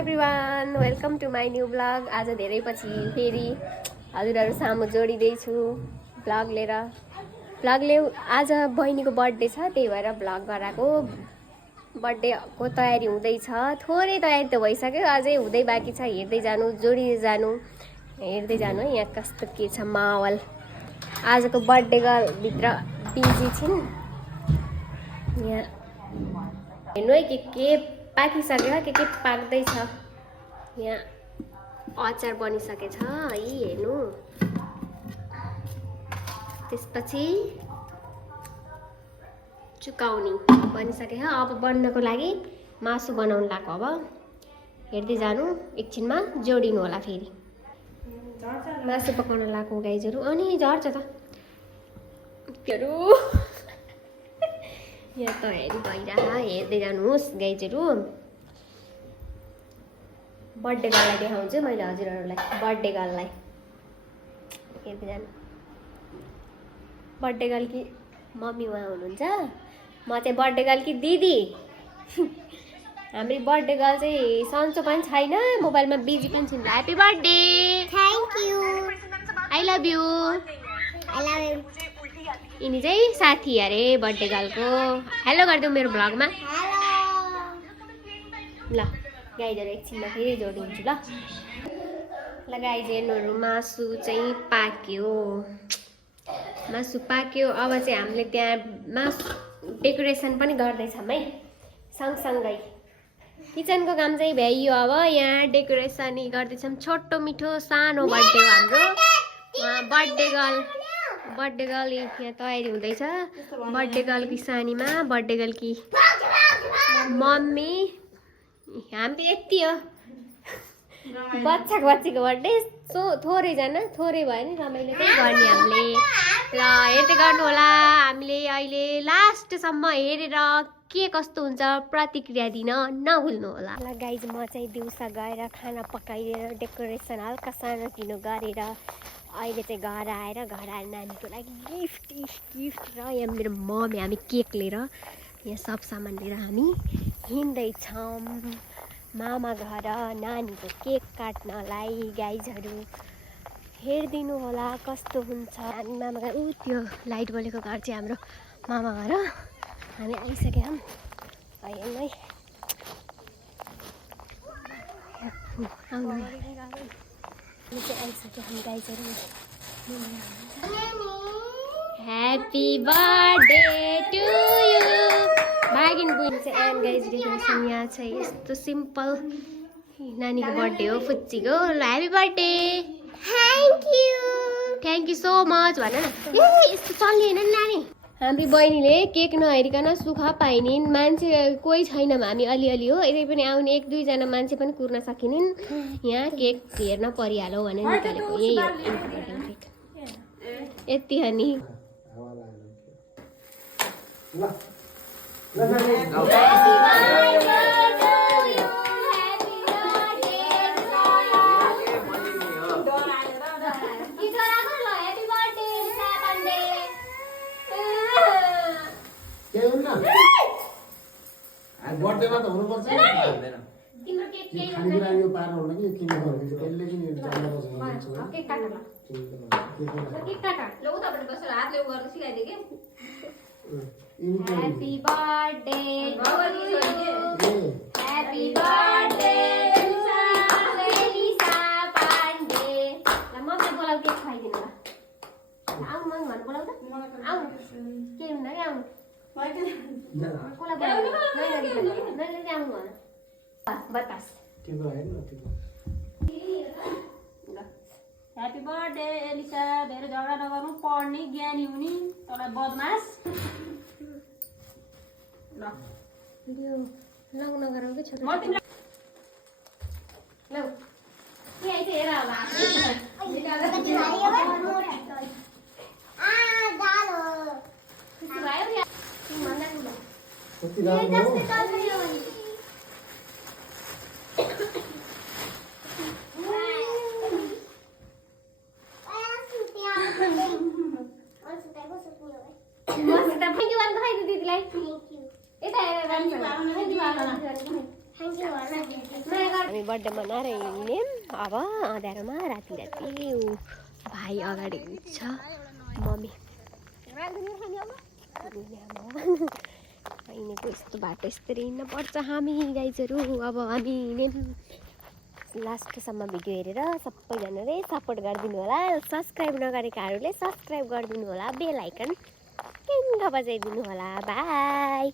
Everyone, welcome to my new blog. आज धेरै पछि फेरि हजुरहरू सामु जोडिँदैछु ब्लग लिएर। आज बहिनीको बर्थडे छ, त्यही भएर ब्लग गराएको। बर्थडेको तयारी हुँदैछ, थोरै तयारी त भइसक्यो, अझै हुँदै बाँकी छ। हेर्दै जानु, जोडिँदै जानु, हेर्दै जानु है यहाँ कस्तो के छ माहौल। आजको बर्थडे गर्लभित्र बिजी छिन् यहाँ। हेर्नु है के पाकिसक्यो, के पाक्दैछ। यहाँ अचार बनिसकेछ है, हेर्नु। त्यसपछि चुकाउनी बनिसकेछ। अब बन्नको लागि मासु बनाउनु लाग्यो। अब हेर्दै जानु, एकछिनमा जोडिनु होला। फेरि मासु पकाउन लाग्यो गाइजहरू। अनि झर्छ त यहाँ त हेर्दै जानुहोस् गाइजहरू। बर्थडे गर्ललाई देखाउँछु मैले हजुरहरूलाई। बर्थडे गर्ललाई हेर्दै जानु। बर्थडे गर्ल कि मम्मी उहाँ हुनुहुन्छ, म चाहिँ बर्थडे गर्ल कि दिदी। हाम्रो बर्थडे गर्ल चाहिँ सन्चो पनि छैन, मोबाइलमा बिजी पनि छिन्। Happy birthday, thank you, I love you. I love you. यिनी चाहिँ साथी अरे बर्थडे गर्लको। हेलो गरिदेऊ मेरो भ्लगमा। ल गाइजहरू एकछिनमा फेरि जोडिन्छु ल गाइज। हेर्नुहरू मासु चाहिँ पाक्यो, मासु पाक्यो। अब चाहिँ हामीले त्यहाँ मासु डेकोरेसन पनि गर्दैछौँ है सँगसँगै। किचनको काम चाहिँ भ्याइयो। अब यहाँ डेकोरेसन गर्दैछौँ। छोटो मिठो सानो बर्थडे हो हाम्रो। बर्थडे गर्ल यहाँ तयारी हुँदैछ। बर्थडे गर्ल कि सानीमा, बर्थडे गर्ल कि मम्मी। हामी यति हो बच्चीको बर्थडे। थोरैजना, थोरै भयो नि रमाइलो चाहिँ गर्ने हामीले। ल हेर्दै गर्नु होला। हामीले अहिले लास्टसम्म हेरेर के कस्तो हुन्छ प्रतिक्रिया दिन नभुल्नु होला। ल गाइज, म चाहिँ दिउँसो गएर खाना पकाइदिएर डेकोरेसन हल्का सानोतिनो गरेर अहिले चाहिँ घर आएर नानीको लागि गिफ्ट र यहाँ मेरो मम्मी, हामी केक लिएर यहाँ सब सामान लिएर हामी हिँड्दैछौँ मामा घर नानीको केक काट्नलाई। गाइजहरू हेरिदिनु होला कस्तो हुन्छ। हामी मामा घर, त्यो लाइट बलेको घर चाहिँ हाम्रो मामा घर। हामी आइसक्यौँ हेर्नु है। आउनु चाहिँ आइसक्यो हामी गाइजहरू। Happy birthday to you. भागिन बुइन चाहिँ एन्ड गाइज डेकोरेसन यहाँ चाहिँ यस्तो सिम्पल। नानीको बर्थडे हो, फुच्चीको। ल happy birthday, thank you so much भन न। यस्तो चल्ने होइन नि नानी। हामी बहिनीले केक नहेरिकन सुखा पाइनिन्। मान्छे कोही छैनौँ हामी, अलिअलि हो। यतै पनि आउने 1-2जना मान्छे पनि कुर्न सकिनिन्। यहाँ केक हेर्न परिहाल्यो भने निकालेको यही हो इम्पोर्टेन्ट केक। यति हो नि। बर्थडेमा त हुनुपर्छ। तिम्रो केक केही खाने कुरा यो पार्नु होला कि किन गर्नु त्यसले कि नि जान्नुपर्छ भन्छु। केक काट ल, केक काट ल। उताबाट बसेर हातले उ गर्न सिकाइदिए के। Happy birthday, happy birthday Elisa Pandey. ल मम्मी बोलाउ, केक खाइदिनु ल। आउनु मम्मी भन्नु बोलाउ त। आउनु के हुँदा कि आउनु कोला बोलाउ। नै आउनु भन बतास। तिम्रो हैन न तिम्रो। Happy birthday Elisa. धेरै झगडा नगर्नु, पढ्ने ज्ञानी हुने, तँलाई बदमास। ल यो लङ नगरौ के छोटो। म तिमीलाई लौ के आइछ हेर। अब खुसी भयो या तिमी भन्दा ठुलो कति राम्रो हो। हामी हामी बर्थडे मनाएर हिँड्यौँ अब अँध्यारोमा राति राति ऊ भाइ अगाडि हुन्छ मम्मी हिँडेको यस्तो बाटो यसरी हिँड्नुपर्छ हामी गाइजहरू अब हामी हिँड्यौँ लास्टसम्म भिडियो हेरेर सबैजनाले सपोर्ट गरिदिनु होला सब्सक्राइब नगरेकाहरूले सब्सक्राइब गरिदिनु होला बेल आइकन टिङ्ग बजाइदिनु होला बाई